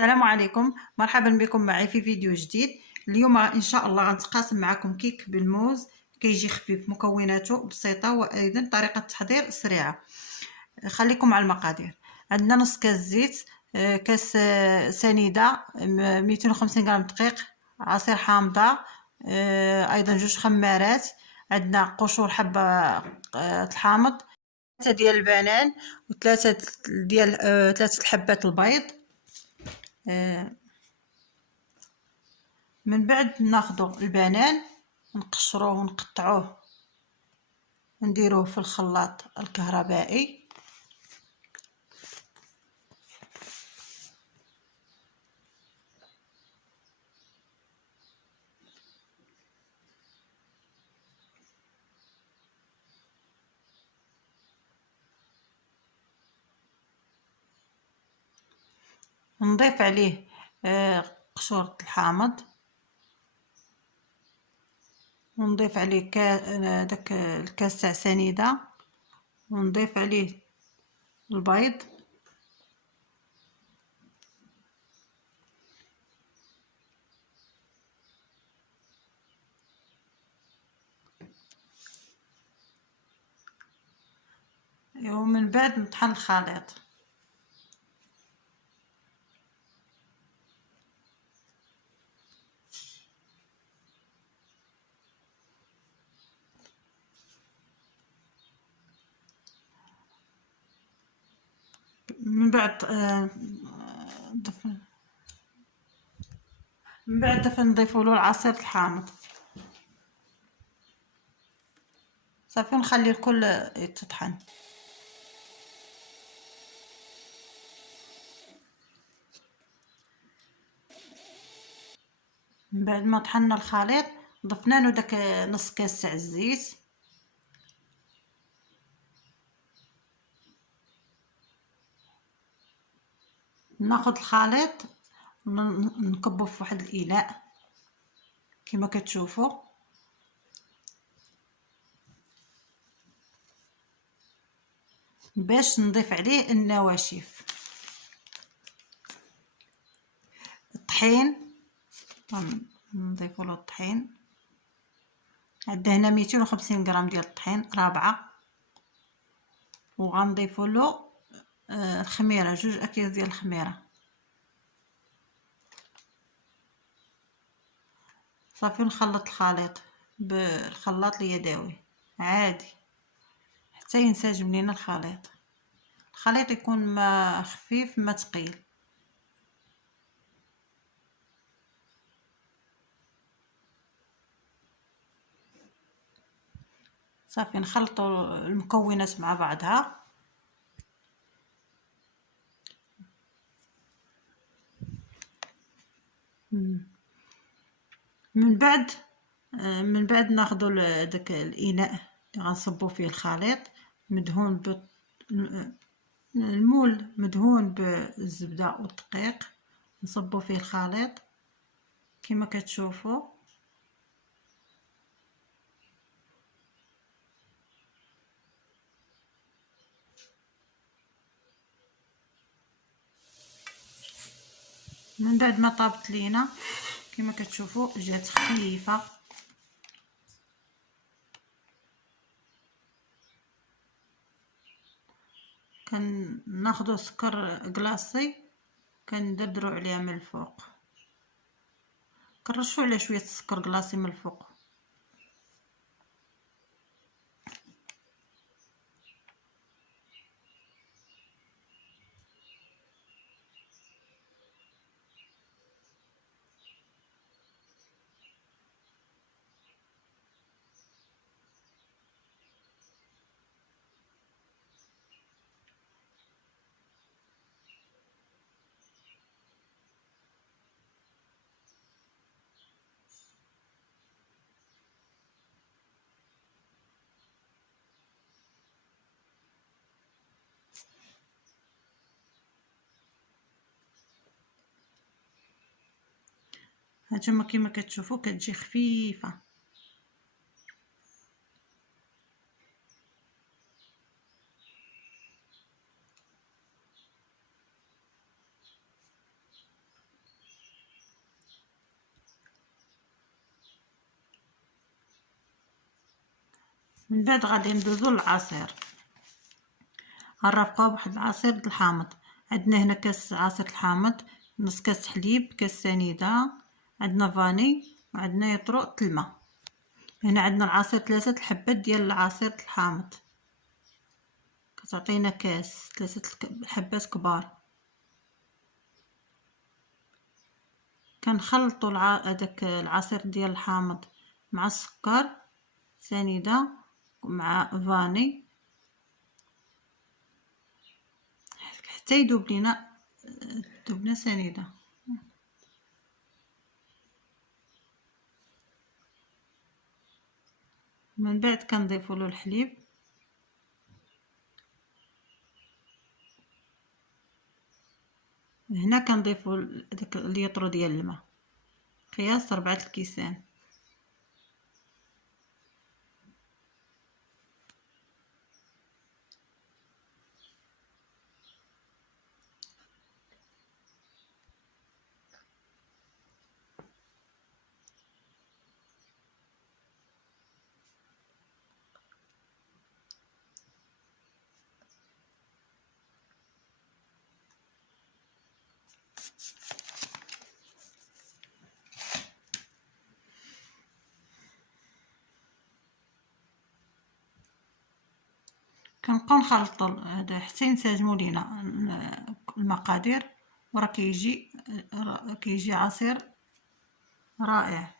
السلام عليكم، مرحبا بكم معي في فيديو جديد. اليوم ان شاء الله غنتقاسم معكم كيك بالموز. كيجي خفيف، مكوناته بسيطه وايضا طريقه التحضير سريعه. خليكم على المقادير. عندنا نص كاس زيت، كاس سنيده، 250 غرام دقيق، عصير حامضه، ايضا جوج خمارات. عندنا قشور حبه الحامض، 3 ديال البنان، وثلاثه ديال 3 حبات البيض. من بعد ناخذ البنان نقشروه ونقطعوه ونديروه في الخلاط الكهربائي. نضيف عليه قشورة الحامض، ونضيف عليه داك الكاس تاع سنيدة، ونضيف عليه البيض، ومن بعد نطحن الخليط. من بعد نضيفوا له العصير الحامض صافي، ونخلي الكل يتطحن. من بعد ما طحنا الخليط ضفنا له داك نص كاس تاع الزيت، ناخذ الخليط نكبه في واحد الاناء كما كتشوفوا، باش نضيف عليه النواشف. الطحين نضيف له الطحين. عندنا هنا 250 غرام ديال الطحين رابعه، وغنضيف له الخميره، 2 اكياس ديال الخميره صافي. نخلط الخليط بالخلاط اليدوي عادي حتى ينسجم لينا الخليط. الخليط يكون ما خفيف ما ثقيل. صافي نخلطوا المكونات مع بعضها. من بعد ناخذوا داك الاناء اللي غنصبوا فيه الخليط، مدهون المول مدهون بالزبده والدقيق، نصبوا فيه الخليط كما كتشوفوا. من بعد ما طابت لينا كما كتشوفوا جات خفيفه. كناخذوا سكر كلاصي كندردرو عليها من الفوق، كنرشوا على شويه السكر كلاصي من الفوق. هانتوما كما كتشوفوا كتجي خفيفه. من بعد غادي ندوزو للعصير. غنرافقوه بواحد العصير د الحامض. عندنا هنا كاس عصير الحامض، نص كاس حليب، كاس سنيده، عندنا فاني، وعندنا يطرو الماء. هنا عندنا العصير 3 الحبات ديال العصير الحامض، كتعطينا كاس 3 حبات كبار. كنخلطوا هذاك العصير ديال الحامض مع السكر سنيده مع فاني حتى يذوب لنا سنيده. من بعد كنضيفوا له الحليب، هنا كنضيفوا داك الليطرو ديال الماء قياس 4 الكيسان. كنبقاو نخلطوا هذا حتى ينسجموا لينا المقادير، وراه كيجي عصير رائع.